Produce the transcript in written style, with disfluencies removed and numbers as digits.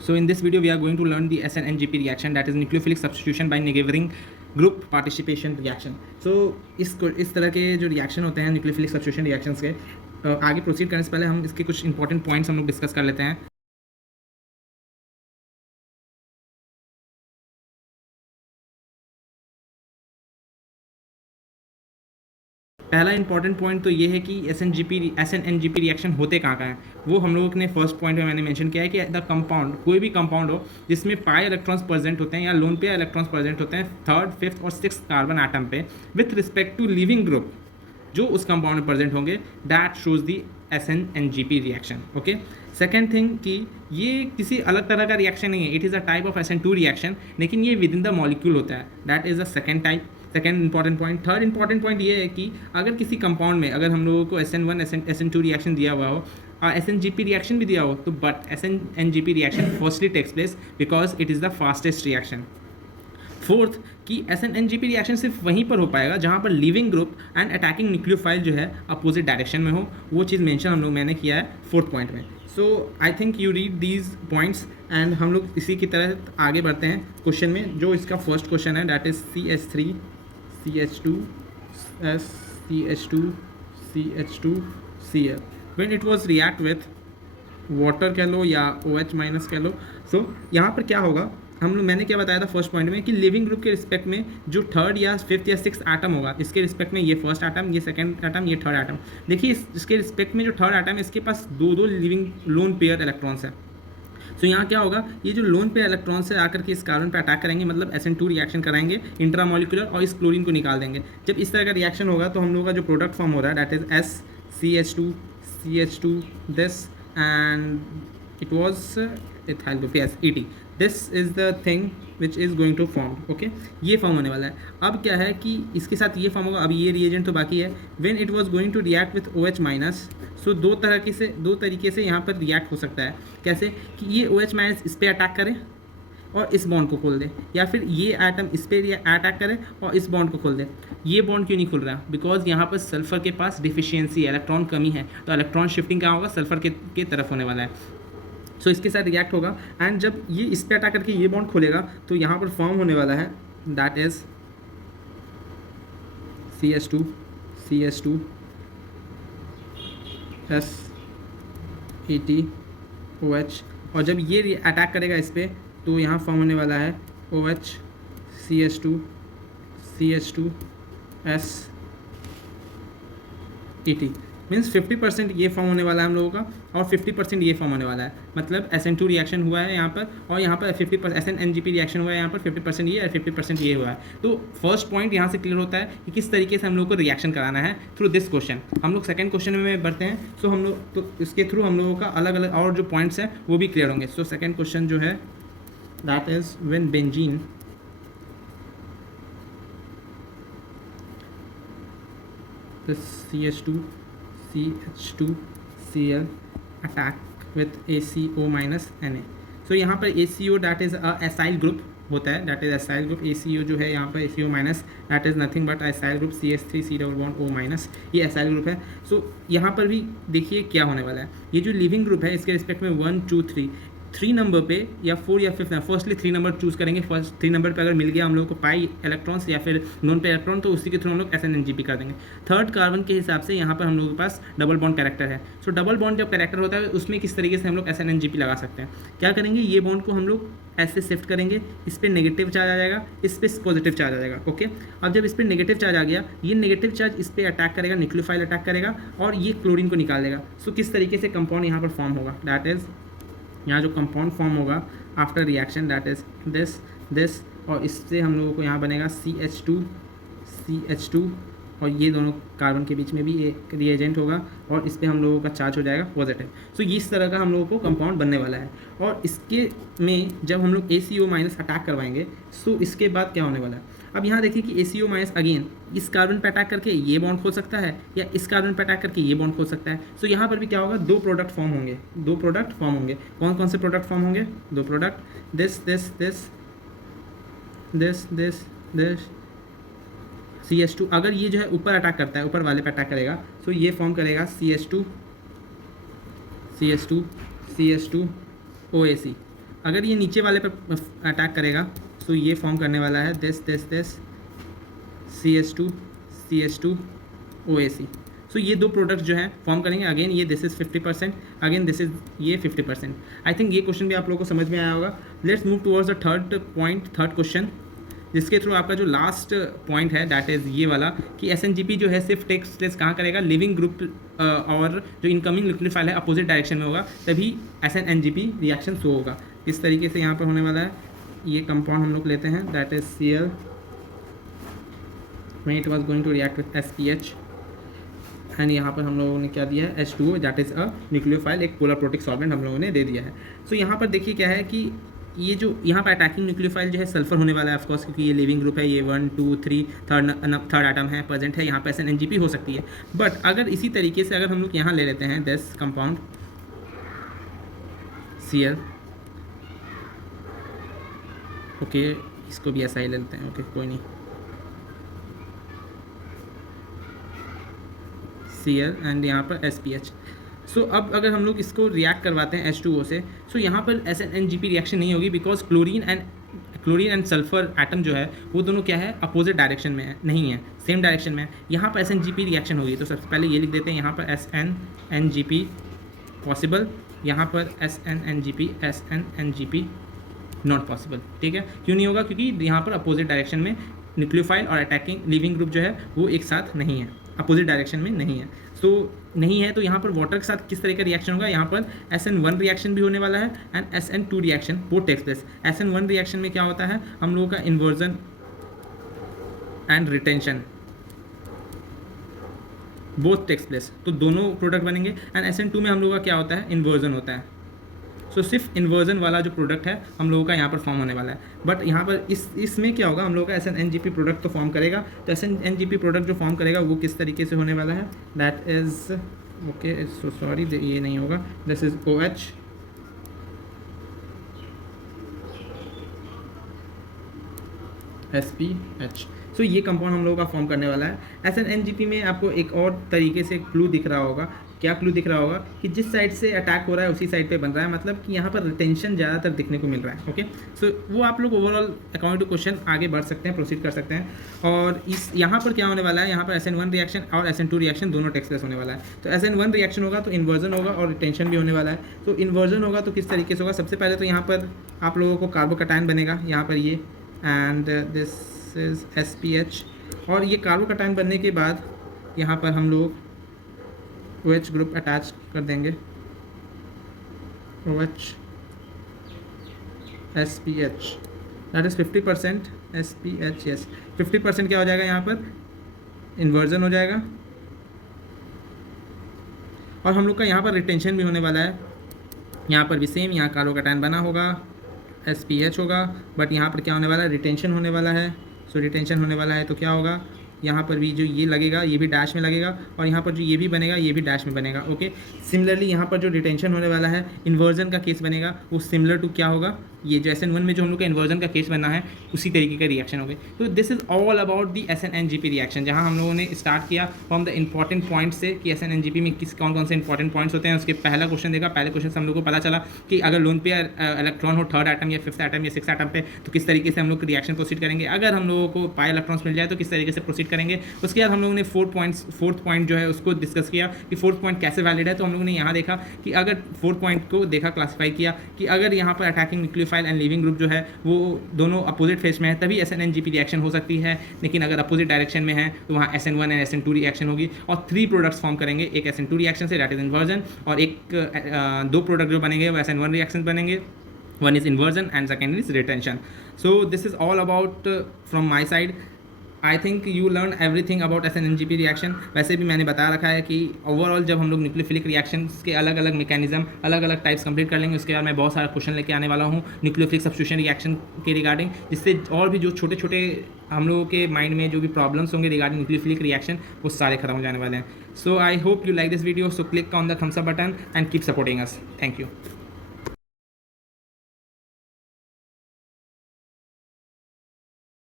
So in this video we are going to learn the SN-NGP reaction, that is nucleophilic substitution by neighboring group participation reaction. So इस तरह के जो reaction होते हैं nucleophilic substitution reactions के, आगे proceed करने से पहले हम इसके कुछ इंपॉर्टेंट पॉइंट्स हम लोग डिस्कस कर लेते हैं. पहला इंपॉर्टेंट पॉइंट तो ये है कि SN-NGP रिएक्शन होते कहाँ हैं. वो हम लोगों ने फर्स्ट पॉइंट में मैंने मेंशन किया है कि द कंपाउंड, कोई भी कंपाउंड हो जिसमें पाई इलेक्ट्रॉन्स प्रेजेंट होते हैं या लोन पेयर इलेक्ट्रॉन्स प्रेजेंट होते हैं थर्ड, फिफ्थ और सिक्स्थ कार्बन एटम पे with respect to living group जो उस कंपाउंड में प्रेजेंट होंगे, that shows the SN-NGP reaction. Okay. Second thing कि ये किसी अलग तरह का रिएक्शन नहीं है, it is a type of SN2 reaction, लेकिन ये विद इन द मॉलिक्यूल होता है. That is the second type, second important point. Third important point ये है कि अगर किसी कंपाउंड में अगर हम लोगों को SN1 SN2 रिएक्शन दिया हुआ हो, SN-GP रिएक्शन भी दिया हो, तो but SN-NGP reaction firstly takes place because it is the fastest reaction. Fourth कि SN-NGP रिएक्शन सिर्फ वहीं पर हो पाएगा जहाँ पर leaving group and attacking nucleophile जो है अपोजिट डायरेक्शन में हो. वो चीज़ मेंशन मैंने किया है फोर्थ पॉइंट में. So I think you read these points and हम लोग इसी की तरह आगे बढ़ते हैं क्वेश्चन में. जो इसका फर्स्ट क्वेश्चन है that is CH3 CH2 CH2 CH2 Cl when it was react with water कह लो या OH माइनस कह लो. सो यहाँ पर क्या होगा, मैंने क्या बताया था फर्स्ट पॉइंट में कि लिविंग ग्रुप के रिस्पेक्ट में जो थर्ड या फिफ्थ या सिक्स एटम होगा, इसके रिस्पेक्ट में ये फर्स्ट एटम, ये सेकंड एटम, ये थर्ड एटम. देखिए इसके रिस्पेक्ट में जो थर्ड एटम है इसके पास दो लिविंग लोन पेयर इलेक्ट्रॉन्स है. सो यहाँ क्या होगा, ये जो लोन पेयर इलेक्ट्रॉन्स है आकर के इस कार्बन पे अटैक करेंगे, मतलब SN2 रिएक्शन कराएंगे इंट्रामोलिकुलर और इस क्लोरीन को निकाल देंगे. जब इस तरह का रिएक्शन होगा तो हम लोगों का जो प्रोडक्ट फॉर्म हो रहा है that is SCH2 CH2 this and it was ethyl group, yes, ET. This is the thing which is going to form. Okay, ये फॉर्म होने वाला है. अब क्या है कि इसके साथ ये फॉर्म होगा. अब ये रिएजेंट तो बाकी है. when it was going to react with OH minus, so दो तरीके से यहाँ पर रिएक्ट हो सकता है. कैसे कि ये OH माइनस इस पर अटैक करे और इस बॉन्ड को खोल दे, या फिर ये एटम इस पर अटैक करे और इस बॉन्ड को खोल दे. ये बॉन्ड क्यों नहीं खुल रहा? बिकॉज यहाँ पर सल्फर के पास डिफिशियंसी है, इलेक्ट्रॉन कमी है, तो इलेक्ट्रॉन शिफ्टिंग क्या होगा, सल्फर के तरफ होने वाला है. सो इसके साथ रिएक्ट होगा एंड जब ये इस पर अटैक करके ये बॉन्ड खोलेगा तो यहाँ पर फॉर्म होने वाला है that is CH2 CH2 SET OH, और जब ये अटैक करेगा इस पर तो यहाँ फॉर्म होने वाला है OH CH2 CH2 SET. Means 50% ये फॉर्म होने वाला है हम लोगों का और 50% ये फॉर्म होने वाला है. मतलब SN2 रिएक्शन हुआ है यहाँ पर और यहाँ पर 50% SN-NGP रिएक्शन हुआ है यहाँ पर 50% ये और 50% ये हुआ है. तो फर्स्ट पॉइंट यहाँ से क्लियर होता है कि किस तरीके से हम लोग को रिएक्शन कराना है थ्रू दिस क्वेश्चन. हम लोग सेकंड क्वेश्चन में बढ़ते हैं. सो हम लोग तो इसके थ्रू हम लोगों का अलग अलग और जो पॉइंट्स हैं वो भी क्लियर होंगे. सो सेकेंड क्वेश्चन जो है that is when benzene CH2Cl attack with ACO minus Na. सो यहाँ पर ACO that is acyl group होता है, that is acyl group. ACO जो है यहाँ पर ACO minus that is nothing but acyl group CH3C O minus, ये acyl group है. सो यहाँ पर भी देखिए क्या होने वाला है. ये जो लिविंग ग्रुप है इसके रिस्पेक्ट में 1 2 3 नंबर पे या 4 या 5, फर्स्टली 3 नंबर चूज़ करेंगे. फर्स्ट 3 नंबर पे अगर मिल गया हम लोगों को पाई इलेक्ट्रॉन्स या फिर नॉन पे इलेक्ट्रॉन तो उसी के थ्रू हम लोग SN-NGP कर देंगे. थर्ड कार्बन के हिसाब से यहाँ पर हम लोगों के पास डबल बॉन्ड कैरेक्टर है. सो डबल बॉन्ड जब कैरेक्टर होता है उसमें किस तरीके से हम लोग SN-NGP लगा सकते हैं. क्या करेंगे, ये बॉन्ड को हम लोग ऐसे शिफ्ट करेंगे, इस पर नेगेटिव चार्ज आ जाएगा, इस पर पॉजिटिव चार्ज आ जाएगा. ओके. अब जब इस पर नेगेटिव चार्ज आ गया, ये नेगेटिव चार्ज इस पर अटैक करेगा, न्यूक्लियोफाइल अटैक करेगा और ये क्लोरीन को निकाल देगा. सो किस तरीके से कंपाउंड यहाँ पर फॉर्म होगा, दैट इज़ यहाँ जो कंपाउंड फॉर्म होगा after reaction that is this और इससे हम लोगों को यहाँ बनेगा CH2 और ये दोनों कार्बन के बीच में भी एक रिएजेंट होगा और इस पे हम लोगों का चार्ज हो जाएगा पॉजिटिव. सो इस तरह का हम लोगों को कंपाउंड बनने वाला है. और इसके में जब हम लोग ACO माइनस अटैक करवाएंगे सो इसके बाद क्या होने वाला है. अब यहाँ देखिए कि ACO माइनस अगेन इस कार्बन पे अटैक करके ये बॉन्ड खोल सकता है या इस कार्बन पे अटैक करके ये बॉन्ड खोल सकता है. सो यहाँ पर भी क्या होगा, दो प्रोडक्ट फॉर्म होंगे. कौन कौन से प्रोडक्ट फॉर्म होंगे, दो प्रोडक्ट, दिस CH2. अगर ये जो है ऊपर अटैक करता है, ऊपर वाले पे अटैक करेगा सो ये फॉर्म करेगा CH2 CH2 OAC. अगर ये नीचे वाले पर अटैक करेगा तो ये फॉर्म करने वाला है दिस CH2 OAC। सो ये दो प्रोडक्ट्स जो हैं फॉर्म करेंगे। अगेन ये this is 50%, again this is ये 50%। आई थिंक ये क्वेश्चन भी आप लोगों को समझ में आया होगा। Let's move towards the third question, जिसके थ्रू आपका जो लास्ट पॉइंट है दैट इज़ ये वाला कि SNGP जो है सिर्फ टेक्स प्लेस कहाँ करेगा, लिविंग ग्रुप और जो इनकमिंग न्यूक्लियोफाइल है अपोजिट डायरेक्शन में होगा, तभी SNNGP रिएक्शन शो होगा। इस तरीके से यहाँ पर होने वाला है। ये कंपाउंड हम लोग लेते हैं that is Cl when it was going to react with SPH, and यहाँ पर हम लोगों ने क्या दिया है H2O that is a nucleophile, एक पोलर प्रोटिक सॉल्वेंट हम लोगों ने दे दिया है। सो यहाँ पर देखिए क्या है कि ये जो यहाँ पर अटैकिंग न्यूक्लियोफाइल जो है सल्फर होने वाला है ऑफकोर्स, क्योंकि ये लिविंग ग्रुप है, ये 1 2 3 थर्ड एटम है प्रेजेंट है, यहाँ पर SNNGP हो सकती है। बट अगर इसी तरीके से अगर हम लोग यहाँ ले लेते हैं दिस कंपाउंड Cl, ओके इसको भी ऐसा ही ले लेते हैं, ओके कोई नहीं, Cl एंड यहाँ पर SPH। सो अब अगर हम लोग इसको रिएक्ट करवाते हैं H2O से, सो यहाँ पर SNNGP रिएक्शन नहीं होगी, because chlorine and sulphur atom जो है वो दोनों क्या है अपोजिट डायरेक्शन में है, नहीं है सेम डायरेक्शन में है। यहाँ पर SNGP रिएक्शन होगी, तो सबसे पहले ये लिख देते हैं यहाँ पर SNNGP पॉसिबल, यहाँ पर SNNGP नॉट पॉसिबल। ठीक है, क्यों नहीं होगा, क्योंकि यहाँ पर अपोजिट डायरेक्शन में न्यूक्लियोफाइल और अटैकिंग लिविंग ग्रुप जो है वो एक साथ नहीं है, अपोजिट डायरेक्शन में नहीं है। सो नहीं है तो यहाँ पर वाटर के साथ किस तरह का रिएक्शन होगा, यहाँ पर SN1 रिएक्शन भी होने वाला है and SN2 reaction both takes place. SN1 reaction में क्या होता है, हम लोगों का inversion and retention both takes place, तो दोनों प्रोडक्ट बनेंगे। एंड SN2 में हम लोगों का क्या होता है, इन्वर्जन होता है। सो सिर्फ इन्वर्जन वाला जो प्रोडक्ट है हम लोगों का यहाँ पर फॉर्म होने वाला है। बट यहाँ पर इसमें क्या होगा, हम लोगों का SNNGP प्रोडक्ट तो फॉर्म करेगा। तो SNNGP प्रोडक्ट जो फॉर्म करेगा वो किस तरीके से होने वाला है, that is okay so sorry ये नहीं होगा, दिस इज़ OH SPH। सो ये कंपाउंड हम लोगों का फॉर्म करने वाला है। SNNGP में आपको एक और तरीके से क्लू दिख रहा होगा, क्या क्लू दिख रहा होगा कि जिस साइड से अटैक हो रहा है उसी साइड पे बन रहा है, मतलब कि यहाँ पर रिटेंशन ज़्यादातर दिखने को मिल रहा है। ओके, सो वो आप लोग ओवरऑल अकॉर्डिंग टू क्वेश्चन आगे बढ़ सकते हैं, प्रोसीड कर सकते हैं। और इस यहाँ पर क्या होने वाला है, यहाँ पर SN1 रिएक्शन और SN2 रिएक्शन दोनों टेक्स प्लेस होने वाला है। तो SN1 रिएक्शन होगा तो इन्वर्जन होगा और रिटेंशन भी होने वाला है। तो इन्वर्जन होगा तो किस तरीके से होगा, सबसे पहले तो यहाँ पर आप लोगों को कार्बोकैटायन बनेगा, यहाँ पर ये एंड दिस इज SPH, और ये कार्बोकैटायन बनने के बाद यहाँ पर हम लोग OH ग्रुप अटैच कर देंगे, OH SPH that is 50% SPH, yes 50% क्या हो जाएगा, यहाँ पर इन्वर्जन हो जाएगा और हम लोग का यहाँ पर रिटेंशन भी होने वाला है। यहाँ पर भी सेम, यहाँ कार्बोकैटायन बना होगा SPH होगा, बट यहाँ पर क्या होने वाला है, रिटेंशन होने वाला है। सो रिटेंशन होने वाला है तो क्या होगा, यहाँ पर भी जो ये लगेगा ये भी डैश में लगेगा और यहाँ पर जो ये भी बनेगा ये भी डैश में बनेगा। ओके, सिमिलरली यहाँ पर जो रिटेंशन होने वाला है, इन्वर्जन का केस बनेगा, वो सिमिलर टू क्या होगा, ये जो SN1 में जो हम लोग का इन्वर्जन का केस बना है उसी तरीके का रिएक्शन होगा। तो this is all about the SNNGP reaction, जहाँ हम लोगों ने स्टार्ट किया फ्रॉम द इंपॉर्टेंट पॉइंट से कि SNNGP में कौन कौन से इंपॉर्टेंट पॉइंट्स होते हैं। उसके पहला क्वेश्चन देखा, पहले क्वेश्चन से हम लोग को पता चला कि अगर लोन पे इलेक्ट्रॉन हो थर्ड एटम या फिफ्थ एटम या सिक्स एटम पे तो किस तरीके से हम लोग रिएक्शन प्रोसीड करेंगे। अगर हम लोगों को पाई इलेक्ट्रॉन्स मिल जाए तो किस तरीके से प्रोसीड करेंगे। उसके बाद हम लोगों ने फोर्थ पॉइंट जो है उसको डिस्कस किया कि फोर्थ पॉइंट कैसे वैलिड है। तो हम लोगों ने यहाँ देखा कि अगर फोर्थ पॉइंट को देखा, क्लासीफाई किया कि अगर यहाँ पर attacking nucleophile and living group जो है वो दोनों अपोजिट फेज में है तभी SNNGP रिएक्शन हो सकती है, लेकिन अगर अपोजिट डायरेक्शन में है तो वहाँ SN1 एंड SN2 रिएक्शन होगी और 3 प्रोडक्ट्स फॉर्म करेंगे, एक SN2 reaction say that is inversion, और एक 2 प्रोडक्ट जो बनेंगे वो SN1 रिएक्शन बनेंगे, one is inversion and second is retention. So this is all about from my side. I think you learned everything about SNNGP reaction. वैसे भी मैंने बता रखा है कि ओवरऑल जब हम लोग न्यूक्लियोफिलिक रिएक्शंस के अलग अलग मैकेनिज्म, अलग अलग टाइप्स कंप्लीट कर लेंगे, उसके बाद मैं बहुत सारा क्वेश्चन लेके आने वाला हूँ न्यूक्लियोफिलिक सब्स्टिट्यूशन रिएक्शन के रिगार्डिंग, जिससे और भी जो छोटे छोटे हम लोगों के माइंड में जो भी प्रॉब्लम्स होंगे रिगार्डिंग न्यूक्लियोफिलिक रिएक्शन वो सारे खत्म हो जाने वाले हैं। So I hope you like this video, so click on the thumbs up button and keep supporting us. Thank you.